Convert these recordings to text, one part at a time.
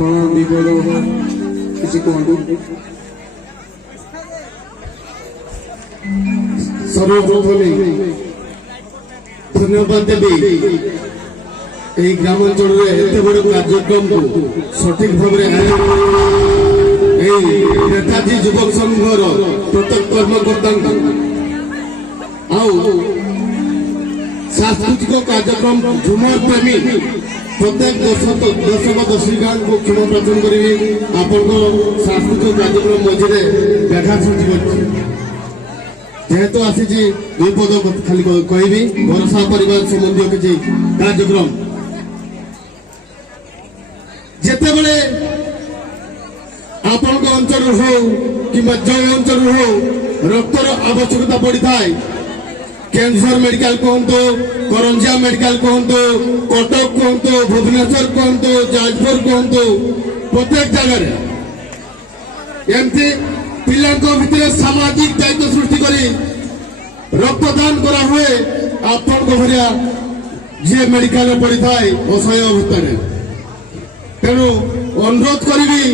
ଆପଣ ବିପଦ କିଛି କୁହନ୍ତୁ। सर्वप्रथमे धन्यवाद देवी এই গ্রামাঞ্চলের এত বড় কার্যক্রম সঠিক ভাবে এই নেতাজি যুবক সংঘর প্রত্যেক কর্মকর্তা সাংস্কৃতিক কার্যক্রম ঝুমর প্রেমী প্রত্যেক দর্শক দর্শিকা ক্ষমা প্রার্থনা করি আপনার সাংস্কৃতিক কার্যক্রম মধ্যে দেখা সৃষ্টি করছি যেহেতু আসিছি দুই পদ খালি কহিবি ভরসা পরিবার সম্বন্ধীয় কিছু কার্যক্রম যেতবে আপনার অঞ্চল হোক কিংবা যে অঞ্চল হোক রক্তর আবশ্যকতা পড়ি থাকে कैंसर मेडिकल कहतु करंजिया मेडिकल कहतु कटक कहतु भुवनेश्वर कहतु जाजपुर कहतु प्रत्येक जगह एमती पिला भितर सामाजिक दायित्व सृष्टि करी रक्तदान करा हुए आपण भरिया जी मेडिकल पड़ी थाए असह्य अवस्था तेणु अनुरोध करी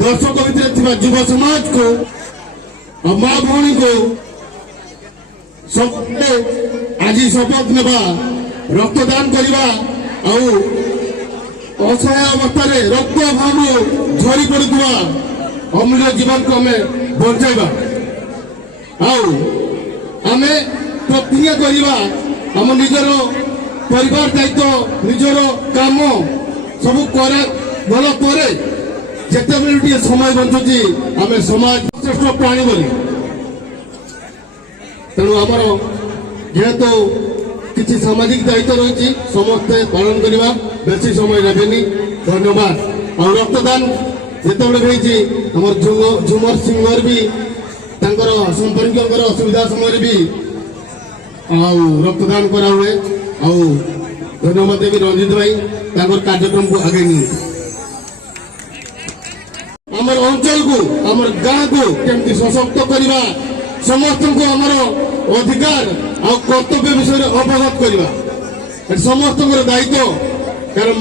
दर्शक भितर युव समाज को माँ भौणी को सबले आज शपथ नेबा रक्तदान करवा असहाय अवस्था रक्त अभाव झरी पड़ुवा अमूल्य जीवन को आम बचाइबा आमे प्रतिज्ञा करवा आम निजर परिवार दायित्व निजर काम सब भल पर जिते समय बंचुची आम समाज श्रेष्ठ प्राणी बोली तेणु आमर जेहेतु किसी सामाजिक दायित्व रही समस्ते पालन करवा बेसी समय नेबेनी धन्यवाद और रक्तदान जिते झुमर सिंगर भी संपर्क असुविधा समय भी रक्तदान करा हुए धन्यवाद देवी रंजित भाई कार्यक्रम को आगे नहीं आमर अंचल को आमर गाँ को केमती सशक्त करवा समस्त को आमर अधिकार और कर्तव्य विषय अवगत करवा समस्त दायित्व कारण